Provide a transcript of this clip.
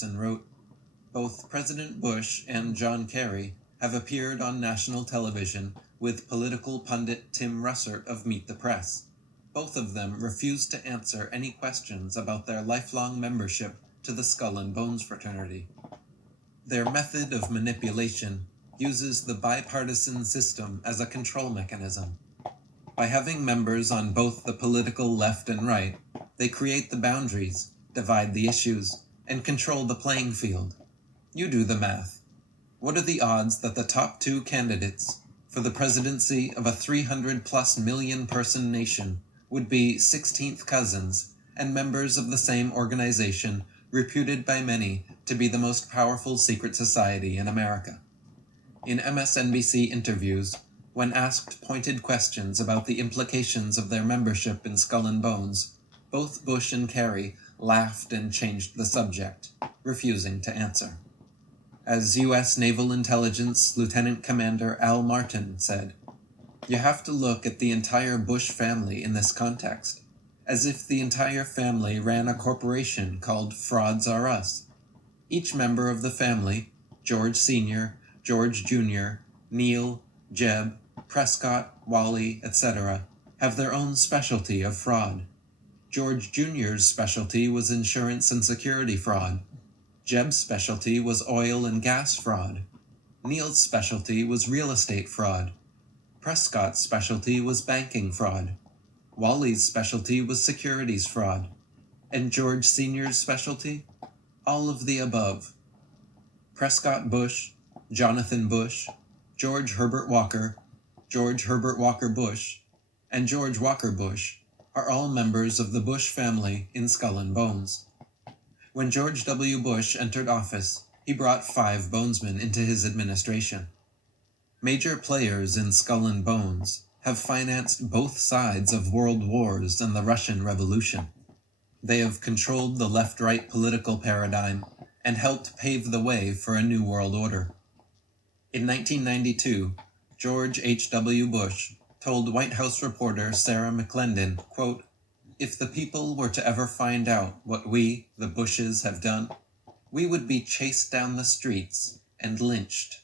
and wrote, "Both President Bush and John Kerry have appeared on national television with political pundit Tim Russert of Meet the Press. Both of them refused to answer any questions about their lifelong membership to the Skull and Bones fraternity. Their method of manipulation uses the bipartisan system as a control mechanism. By having members on both the political left and right, they create the boundaries, divide the issues, and control the playing field. You do the math. What are the odds that the top two candidates for the presidency of a 300+ million person nation would be 16th cousins and members of the same organization reputed by many to be the most powerful secret society in America?" In MSNBC interviews, when asked pointed questions about the implications of their membership in Skull and Bones, both Bush and Kerry laughed and changed the subject, refusing to answer. As U.S. Naval Intelligence Lieutenant Commander Al Martin said, "You have to look at the entire Bush family in this context, as if the entire family ran a corporation called Frauds Are Us. Each member of the family, George Sr., George Jr., Neil, Jeb, Prescott, Wally, etc., have their own specialty of fraud. George Jr.'s specialty was insurance and security fraud. Jeb's specialty was oil and gas fraud. Neil's specialty was real estate fraud. Prescott's specialty was banking fraud. Wally's specialty was securities fraud. And George Sr.'s specialty? All of the above. Prescott Bush, Jonathan Bush, George Herbert Walker, George Herbert Walker Bush, and George Walker Bush are all members of the Bush family in Skull and Bones. When George W. Bush entered office, he brought 5 bonesmen into his administration. Major players in Skull and Bones have financed both sides of world wars and the Russian Revolution. They have controlled the left-right political paradigm and helped pave the way for a new world order. In 1992, George H.W. Bush told White House reporter Sarah McClendon, quote, "If the people were to ever find out what we, the Bushes, have done, we would be chased down the streets and lynched."